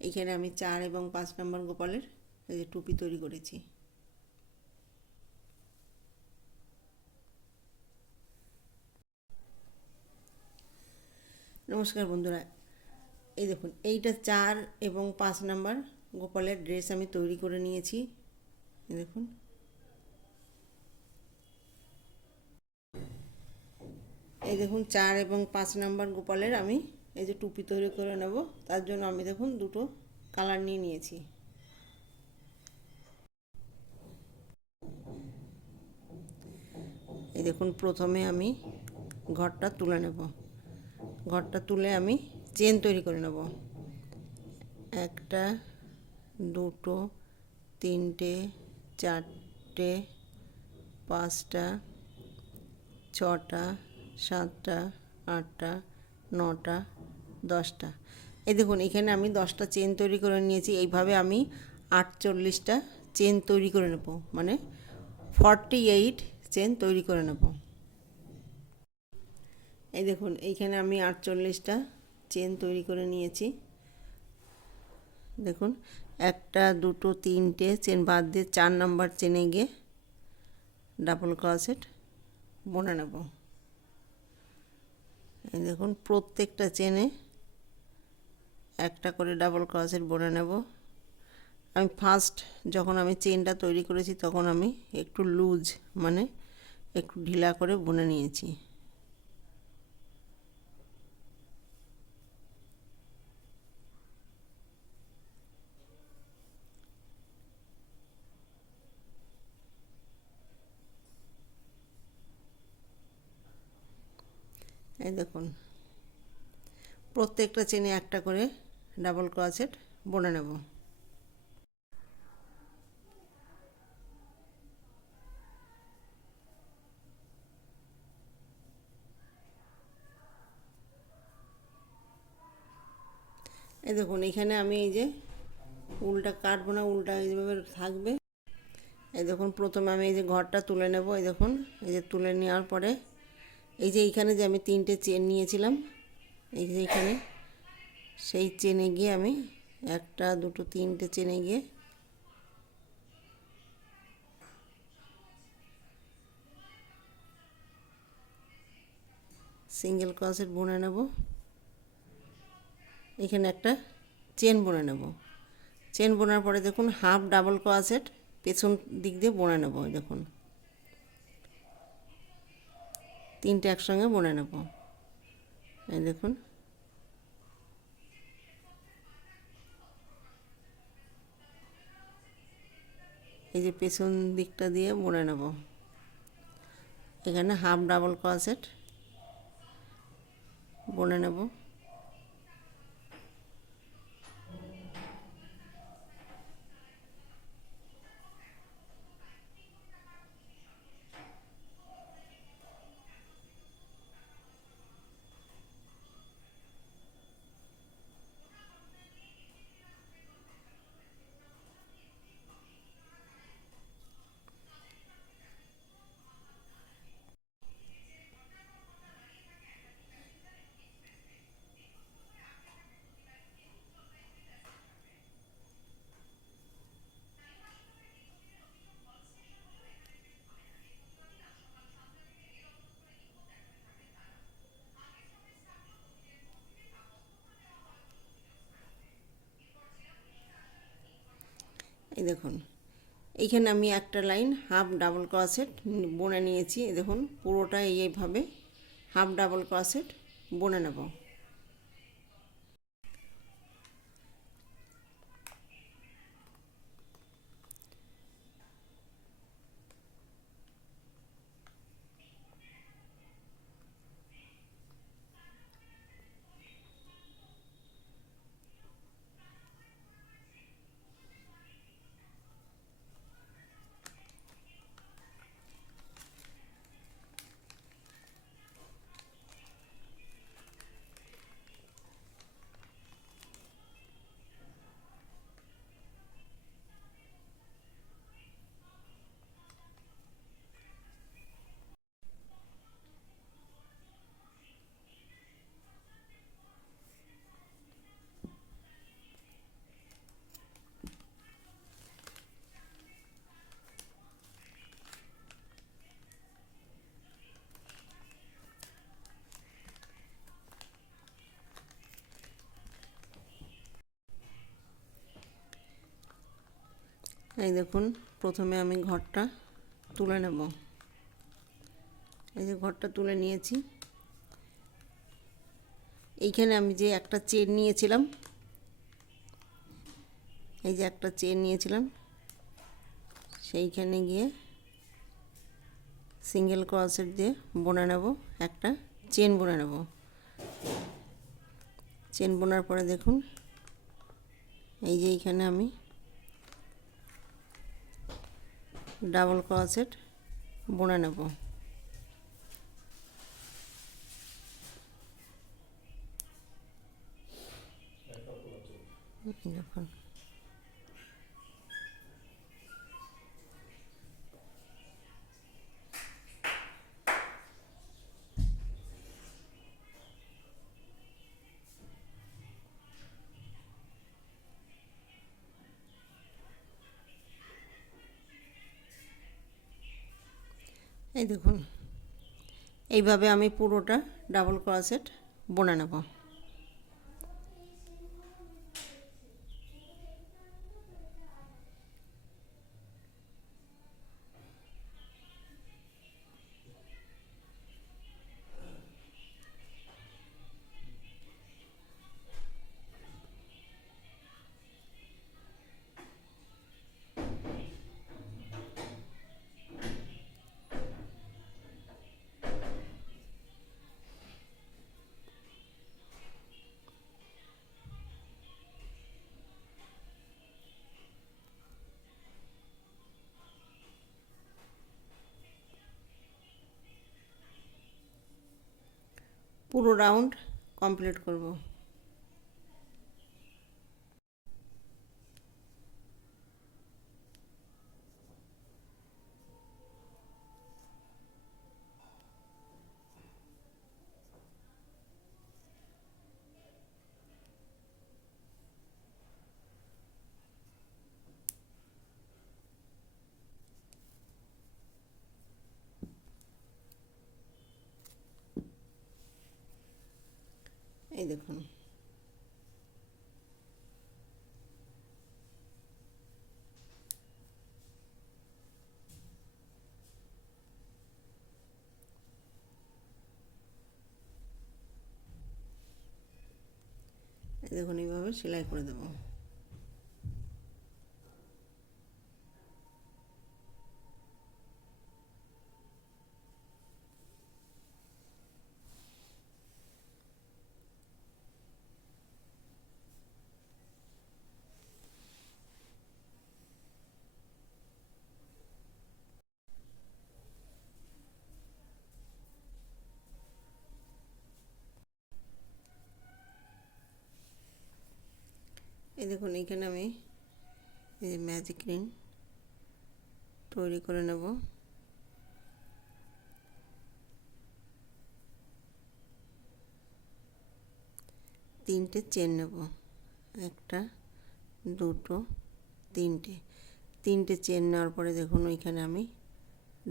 এইখানে আমি 4 এবং 5 নম্বর গোপালের এই যে টুপি তৈরি করেছি। নমস্কার বন্ধুরা, এই দেখুন এইটা 4 এবং 5 নম্বর গোপালের ড্রেস আমি তৈরি করে নিয়েছি। দেখুন এই দেখুন 4 এবং 5 নম্বর গোপালের আমি এই যে টুপি তৈরি করে নেব, তার জন্য আমি দেখুন দুটো কালার নিয়ে নিয়েছি। এই দেখুন প্রথমে আমি ঘরটা তুলে নেব, ঘরটা তুলে আমি চেন তৈরি করে নেব। একটা, দুটো, তিনটে, চারটে, পাঁচটা, ছটা, সাতটা, আটটা, নটা, 10টা। এই দেখুন এখানে আমি 10টা চেন তৈরি করে নিয়েছি। এইভাবে আমি 48টা চেন তৈরি করে নেব, মানে 48 চেন তৈরি করে নেব। এই দেখুন এইখানে আমি 48টা চেন তৈরি করে নিয়েছি। দেখুন একটা, দুটো, তিনটে চেন বাদ দিয়ে 4 নম্বর চেনে গিয়ে ডাবল ক্রোশেট বুনে নেব। এই দেখুন প্রত্যেকটা চেনে একটা করে ডাবল ক্রোশেট বুনে নেব। আমি ফার্স্ট যখন আমি চেনটা তৈরি করেছি তখন আমি একটু লুজ, মানে একটু ঢিলা করে বুনে নিয়েছি। এই দেখুন প্রত্যেকটা চেনে একটা করে ডাবল ক্রোশেট বুনে নেব। এই দেখুন এখানে আমি এই যে উলটা কাটবো না, উলটা এইভাবে থাকবে। এই দেখুন প্রথমে আমি এই যে ঘরটা তুলে নেব। এই দেখুন এই যে তুলে নেওয়ার পরে এই যে এইখানে যে আমি 3টে চেন নিয়েছিলাম, এই যে এইখানে সেই চেনে গিয়ে আমি একটা, দুটো, 3টে চেনে গিয়ে সিঙ্গেল ক্রোশেট বুনে নেব। এখানে একটা চেন বুনে নেব। চেন বোনার পরে দেখুন হাফ ডাবল ক্রোশেট পেছন দিক দিয়ে বুনে নেব। এই দেখুন 3টে একসঙ্গে বুনে নেব। এই দেখুন এই যে পেছন দিকটা দিয়ে বুনে নেব। এখানে হাফ ডাবল ক্রোশেট বুনে নেব। এই দেখুন এইখানে আমি একটা লাইন হাফ ডাবল ক্রোশেট বুনে নিয়েছি। দেখুন পুরোটা এইভাবে হাফ ডাবল ক্রোশেট বুনে নেব। এই দেখুন, প্রথমে আমি ঘরটা তুলে নেব। এই যে ঘরটা তুলে নিয়েছি। এইখানে আমি যে একটা চেন নিয়েছিলাম, এই যে একটা চেন নিয়েছিলাম, সেইখানে গিয়ে সিঙ্গেল ক্রোশেট দিয়ে বুনে নেব, একটা চেন বুনে নেব। চেন বোনার পরে দেখুন, এই যে এইখানে আমি ডাবল ক্রোশেট বুনে নেব। দেখুন, এই দেখুন, এইভাবে আমি পুরোটা ডাবল ক্রোশেট বুনে নেব। পুরো রাউন্ড কমপ্লিট করব। এই দেখুন, এই দেখুন, এইভাবে সেলাই করে দেব। এই দেখুন, এইখানে আমি এই যে ম্যাজিক রিং তৈরি করে নেব। তিনটে চেন নেব, একটা, দুটো, তিনটে। তিনটে চেন নেওয়ার পরে দেখুন, ওইখানে আমি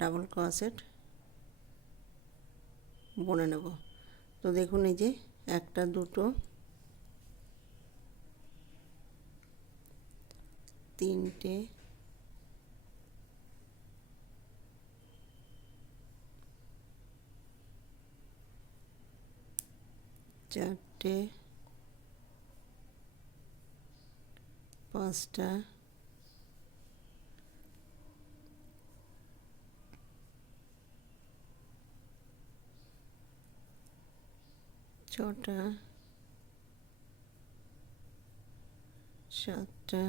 ডাবল ক্রোশেট বুনে নেব। তো দেখুন, এই যে একটা, দুটো, তিনটে, চারটে, পাঁচটা, ছটা, সাতটা,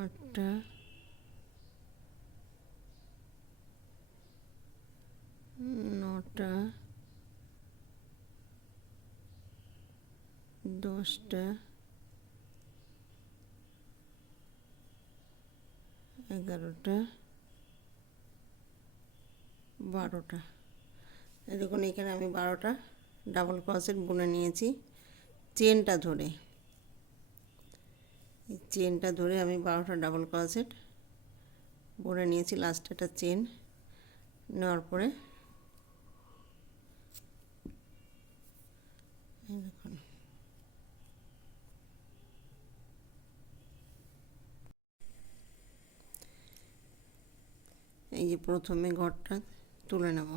আটটা, নটা, দশটা, 11টা, 12টা। এই দেখুন, এখানে আমি 12টা ডাবল ক্রোশেট বুনে নিয়েছি চেনটা ধরে। এই চেনটা ধরে আমি 12টা ডাবল ক্রোশেট বুনে নিয়েছি। লাস্টে একটা চেন নেওয়ার পরে এই দেখুন, এই যে প্রথমে ঘরটা তুলে নেব।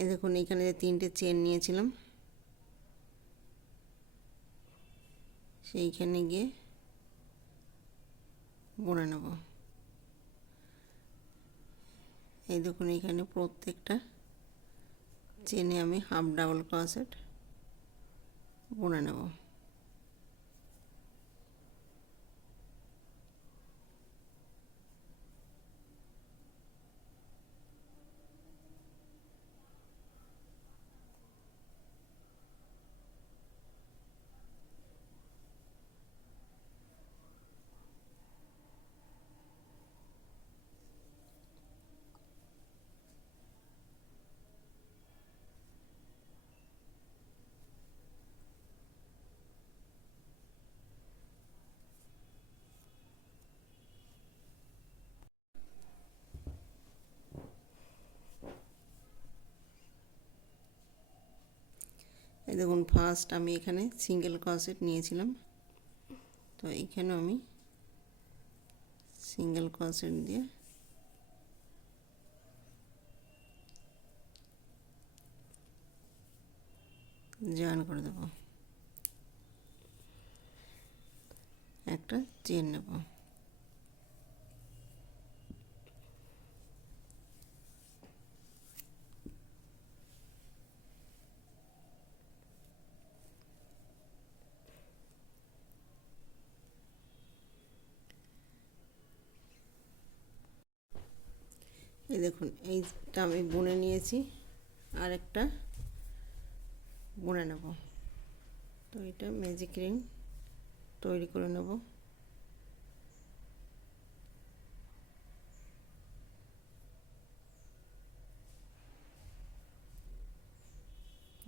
এই দেখুন এখানে যে 3টে চেন নিয়েছিলাম সেইখানে গিয়ে বুনে নেব। এই দেখুন এখানে প্রত্যেকটা চেনে আমি হাফ ডাবল ক্রোশেট বুনে নেব। এই দেখুন ফার্স্ট আমি এখানে সিঙ্গেল ক্রোশেট নিয়েছিলাম, তো এইখানে আমি সিঙ্গেল ক্রোশেট দিয়ে জয়েন করে দেব। একটা চেন নেব। এই দেখুন এইটা আমি বুনে নিয়েছি, আর একটা বুনে নেব। তো এটা ম্যাজিক রিং তৈরি করে নেব।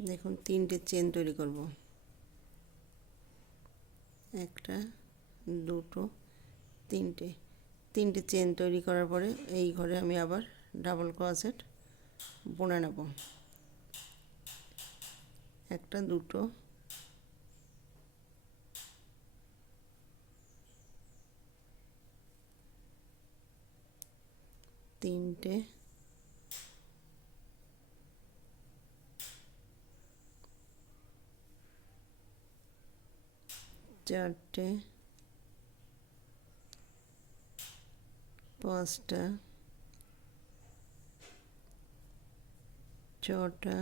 দেখুন 3টে চেন তৈরি করব। একটা, দুটো, তিনটে চেন তৈরি করার পরে এই ঘরে আমি আবার ডাবল ক্রোশেট বুনে নেব। একটা, দুটো, তিনটে, চারটে, পাঁচটা, ছটা,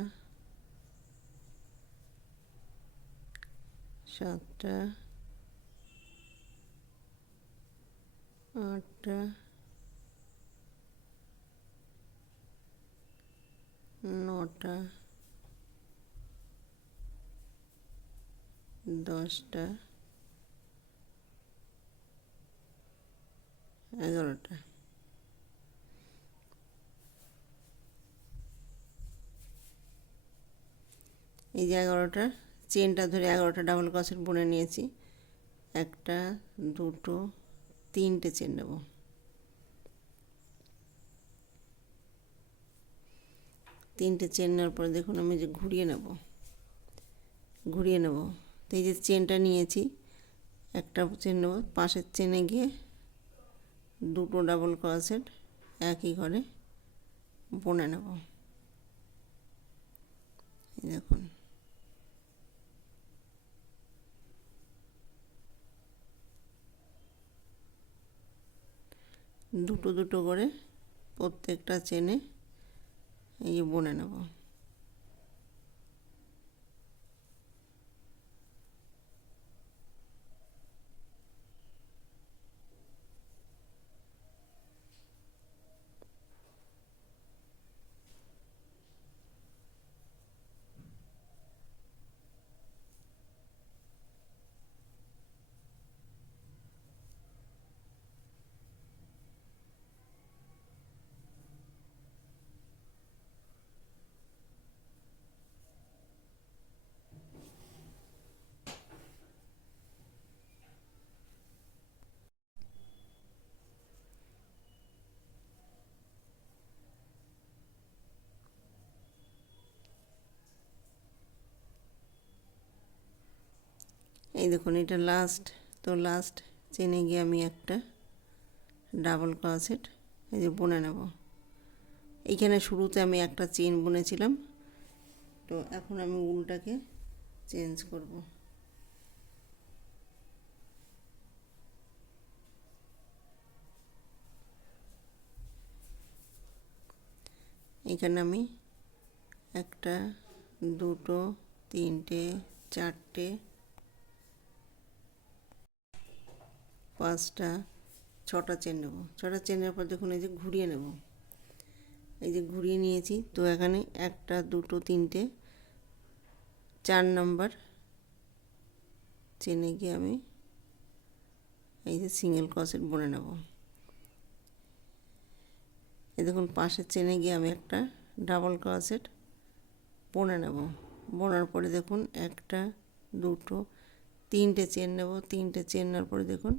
সাতটা, আটটা, নটা, 10টা, 11টা। এই যে 11টা চেনটা ধরে 11টা ডাবল ক্রোশেট বুনে নিয়েছি। একটা, দুটো, তিনটে চেন নেব। তিনটে চেন নেওয়ার পরে দেখুন আমি যে ঘুরিয়ে নেব। তো এই যে চেনটা নিয়েছি, একটা চেন নেব, পাশের চেনে গিয়ে দুটো ডাবল ক্রোশেট একই ঘরে বুনে নেব। দেখুন দুটো দুটো করে প্রত্যেকটা চেনে এই যে বুনে নেব। এই দেখুন এটা লাস্ট, তো লাস্ট চেনে গিয়ে আমি একটা ডাবল ক্রোশেট এই যে বুনে নেব। এইখানে শুরুতে আমি একটা চেন বুনেছিলাম, তো এখন আমি উলটাকে চেঞ্জ করব। এখানে আমি একটা, দুটো, তিনটে, চারটে, পাঁচটা, ছটা চেন নেব। ছটা চেনের পর দেখুন এই যে ঘুরিয়ে নেব, এই যে ঘুরিয়ে নিয়েছি। তো এখানে একটা, দুটো, তিনটে, 4 নম্বর চেনে গিয়ে আমি এই যে সিঙ্গেল ক্রোশেট বুনে নেব। এই দেখুন পাশের চেনে গিয়ে আমি একটা ডাবল ক্রোশেট বুনে নেব। বোনার পরে দেখুন একটা, দুটো, তিনটে চেন নেব। তিনটে চেন নেওয়ার পরে দেখুন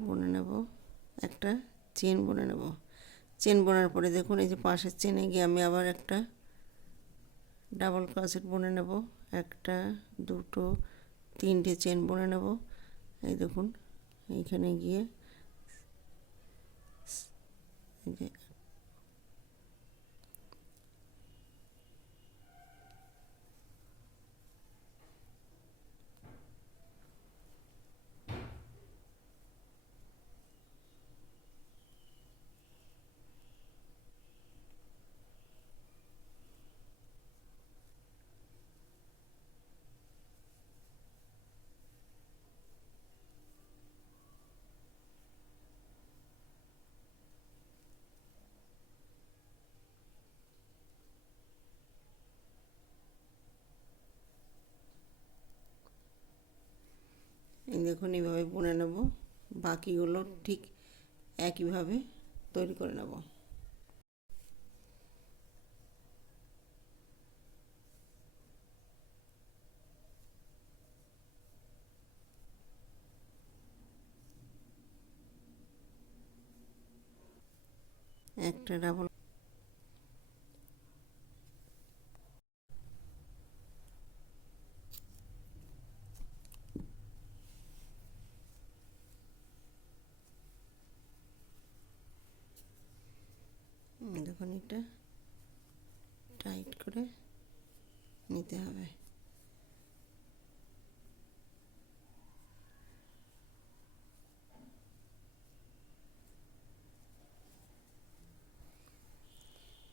বুনে নেব, একটা চেন বুনে নেব। চেন বোনার পরে দেখুন এই যে পাশের চেনে গিয়ে আমি আবার একটা ডাবল ক্রোশেট বুনে নেব। একটা, দুটো, তিনটে চেন বুনে নেব। এই দেখুন এইখানে গিয়ে এই যে দেখুন এইভাবে বুনে নেব। বাকিগুলো ঠিক একইভাবে তৈরি করে নেব। একটা ডাবল, দেখুন এটা টাইট করে নিতে হবে।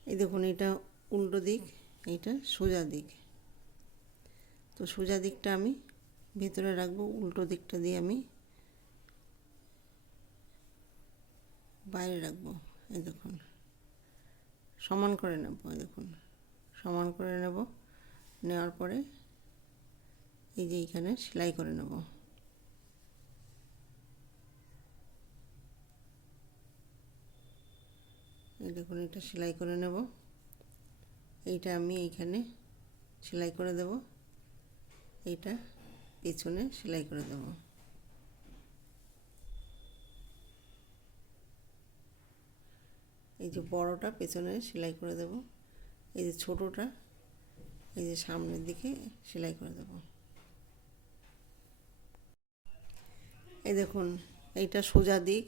এই দেখুন এটা উল্টো দিক, এইটা সোজা দিক। তো সোজা দিকটা আমি ভিতরে রাখবো, উল্টো দিকটা দিয়ে আমি বাইরে রাখবো। এই দেখুন সমান করে নেব। এই দেখুন সমান করে নেব। নেওয়ার পরে এই যে এইখানে সেলাই করে নেব। এই দেখুন এটা সেলাই করে নেব। এইটা আমি এইখানে সেলাই করে দেব, এইটা পেছনে সেলাই করে দেব। এই যে বড়টা পেছনে সেলাই করে দেব, এই যে ছোটোটা এই যে সামনের দিকে সেলাই করে দেব। এই দেখুন এইটা সোজা দিক,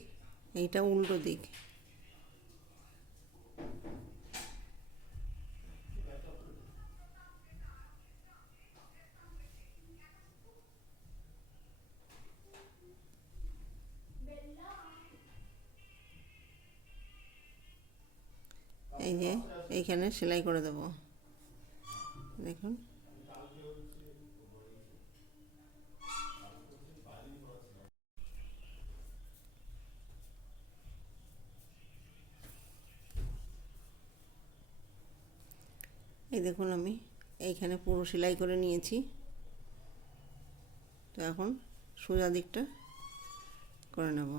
এইটা উল্টো দিক। এই যে এইখানে সেলাই করে দেব। দেখুন এই দেখুন আমি এইখানে পুরো সেলাই করে নিয়েছি। তো এখন সোজা দিকটা করে নেব।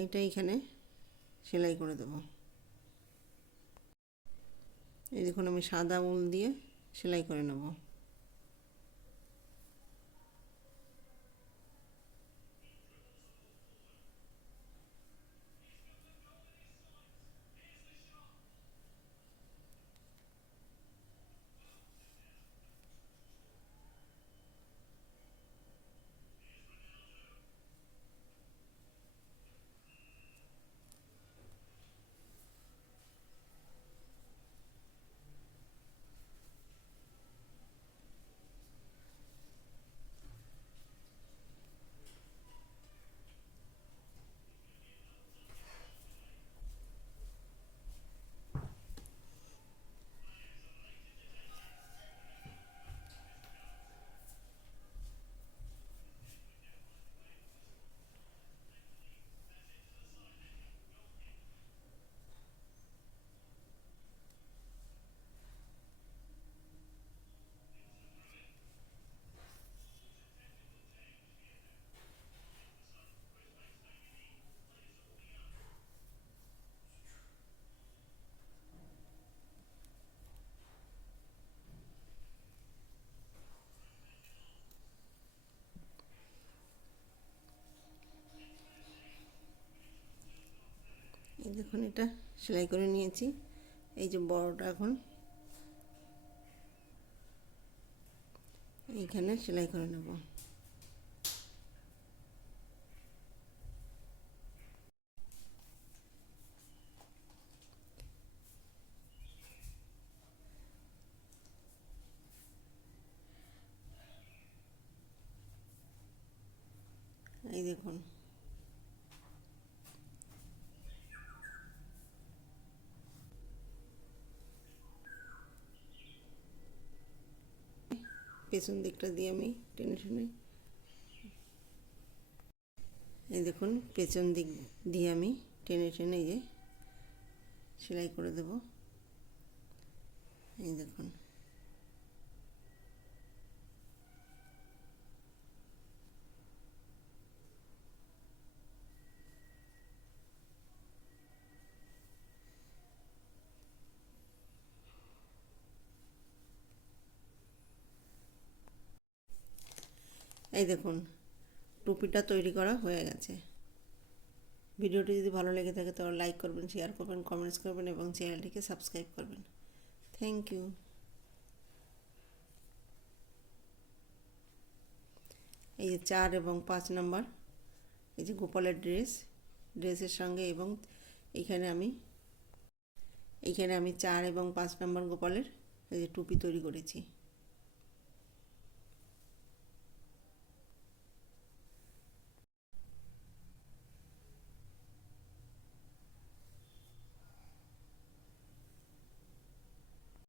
এইটা এইখানে সেলাই করে দেব। এই দেখুন আমি সাদা উল দিয়ে সেলাই করে নেব। এই দেখুন এটা সেলাই করে নিয়েছি। এই যে বড়টা এখন এইখানে সেলাই করে নেব। এই দেখুন পেছন দিকটা দিয়ে আমি টেনে টেনে, এই দেখুন পেছন দিক দিয়ে আমি টেনে টেনে এই যে সেলাই করে দেব। এই দেখুন এই দেখুন টুপিটা তৈরি করা হয়ে গেছে। ভিডিওটি যদি ভালো লেগে থাকে তাহলে লাইক করবেন, শেয়ার করবেন, কমেন্টস করবেন এবং চ্যানেলটিকে সাবস্ক্রাইব করবেন। Thank you. এই যে 4 এবং 5 নাম্বার, এই যে গোপালের ড্রেসের সঙ্গে, এবং এইখানে আমি 4 এবং 5 নাম্বার গোপালের এই যে টুপি তৈরি করেছি।